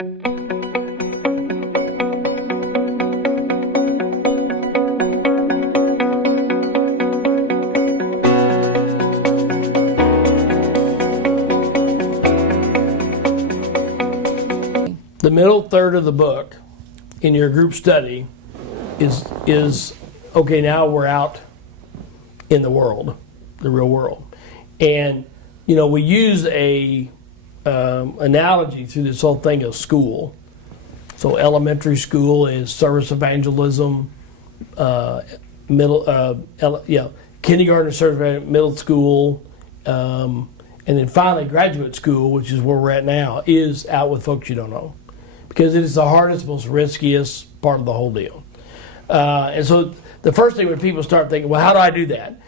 The middle third of the book in your group study is okay, now we're out in the world, the real world. And, we use a analogy through this whole thing of school. So elementary school is service evangelism, kindergarten service, middle school, and then finally graduate school, which is where we're at now, is out with folks you don't know. Because it is the hardest, most riskiest part of the whole deal. And so the first thing when people start thinking, well, how do I do that?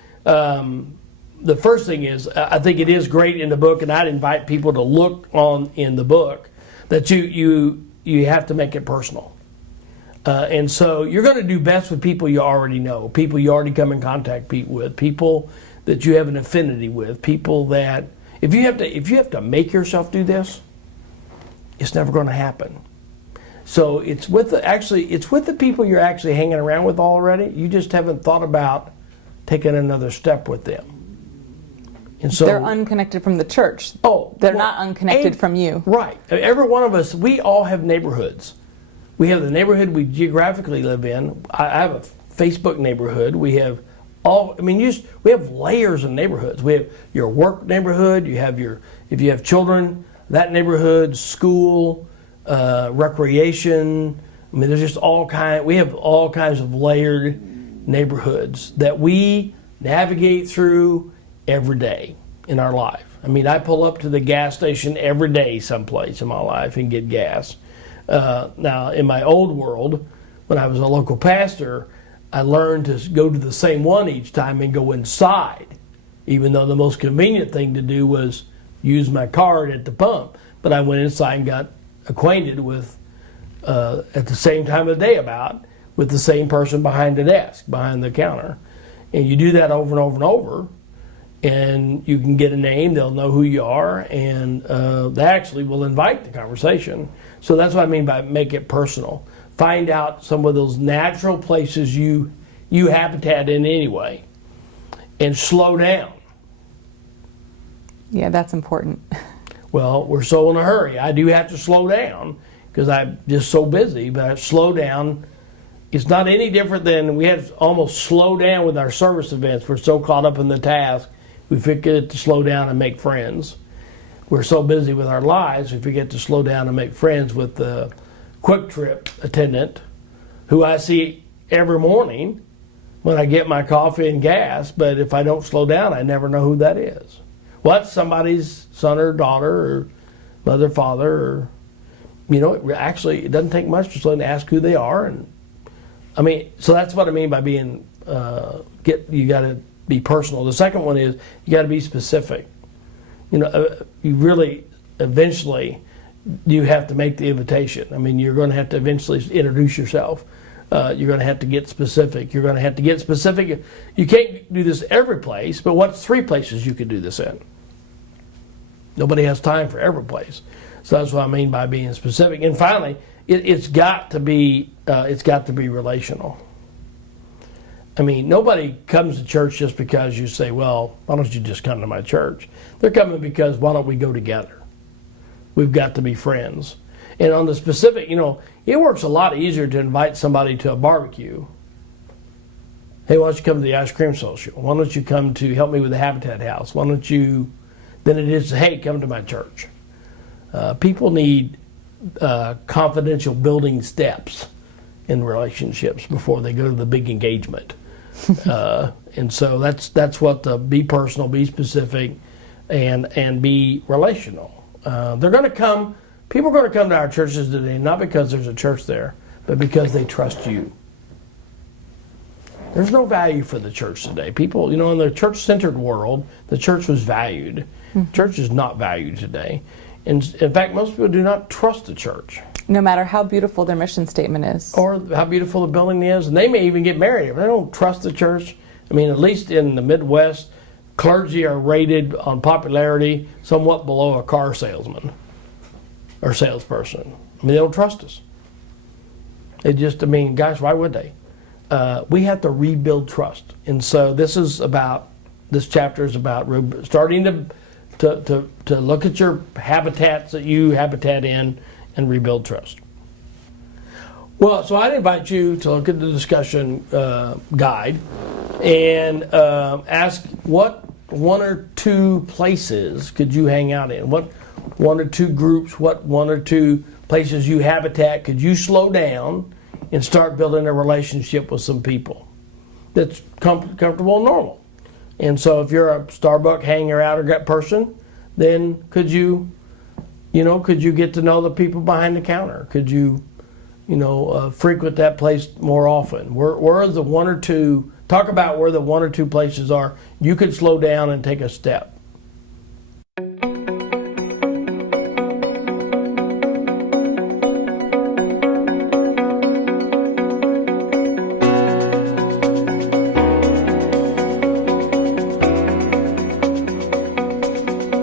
The first thing is, I think it is great in the book, and I'd invite people to look on in the book, that you have to make it personal. And so you're going to do best with people you already know, people you already come in contact with, people that you have an affinity with, people that, if you have to make yourself do this, it's never going to happen. So it's with the people you're actually hanging around with already. You just haven't thought about taking another step with them. And so they're unconnected from the church. They're not unconnected from you. Right. Every one of us, we all have neighborhoods. We have the neighborhood we geographically live in. I have a Facebook neighborhood. We have we have layers of neighborhoods. We have your work neighborhood. If you have children, that neighborhood, school, recreation. There's just we have all kinds of layered neighborhoods that we navigate through every day in our life. I pull up to the gas station every day someplace in my life and get gas. Now, in my old world, when I was a local pastor, I learned to go to the same one each time and go inside, even though the most convenient thing to do was use my card at the pump. But I went inside and got acquainted with, at the same time of the day with the same person behind the desk, behind the counter. And you do that over and over and over, and you can get a name, they'll know who you are, and they actually will invite the conversation. So that's what I mean by make it personal. Find out some of those natural places you habitat in anyway, and slow down. Yeah, that's important. Well, we're so in a hurry. I do have to slow down because I'm just so busy, but I slow down. It's not any different than we had to almost slow down with our service events. We're so caught up in the task, we forget to slow down and make friends. We're so busy with our lives, we forget to slow down and make friends with the Quick Trip attendant who I see every morning when I get my coffee and gas, but if I don't slow down, I never know who that is. Well, that's somebody's son or daughter or mother, father, or, actually it doesn't take much to slow down and ask who they are. And so that's what I mean by being, you got to be personal. The second one is you got to be specific. You really, eventually, you have to make the invitation. You're going to have to eventually introduce yourself. You're going to have to get specific. You can't do this every place, but what's 3 places you could do this in? Nobody has time for every place. So that's what I mean by being specific. And finally, it's got to be relational. Nobody comes to church just because you say, well, why don't you just come to my church? They're coming because why don't we go together? We've got to be friends. And on the specific, it works a lot easier to invite somebody to a barbecue. Hey, why don't you come to the ice cream social? Why don't you come to help me with the Habitat House? Why don't you, than it is, hey, come to my church. People need confidential building steps in relationships before they go to the big engagement. And so that's what the be personal, be specific, and be relational. They're going to come. People are going to come to our churches today not because there's a church there, but because they trust you. There's no value for the church today. People, in the church-centered world, the church was valued. Mm-hmm. Church is not valued today. And in fact, most people do not trust the church. No matter how beautiful their mission statement is. Or how beautiful the building is. And they may even get married. If they don't trust the church, at least in the Midwest, clergy are rated on popularity somewhat below a car salesman or salesperson. I mean, they don't trust us. It just, I mean, guys, why would they? We have to rebuild trust. And so this chapter is about starting to look at your habitats that you habitat in and rebuild trust. Well, so I'd invite you to look at the discussion guide and ask what one or two places could you hang out in? What one or two groups, what one or two places you habitat could you slow down and start building a relationship with some people that's comfortable and normal? And so if you're a Starbucks hanger out or person, then could you get to know the people behind the counter? Could you frequent that place more often? Where are the one or two, talk about where the one or two places are you could slow down and take a step.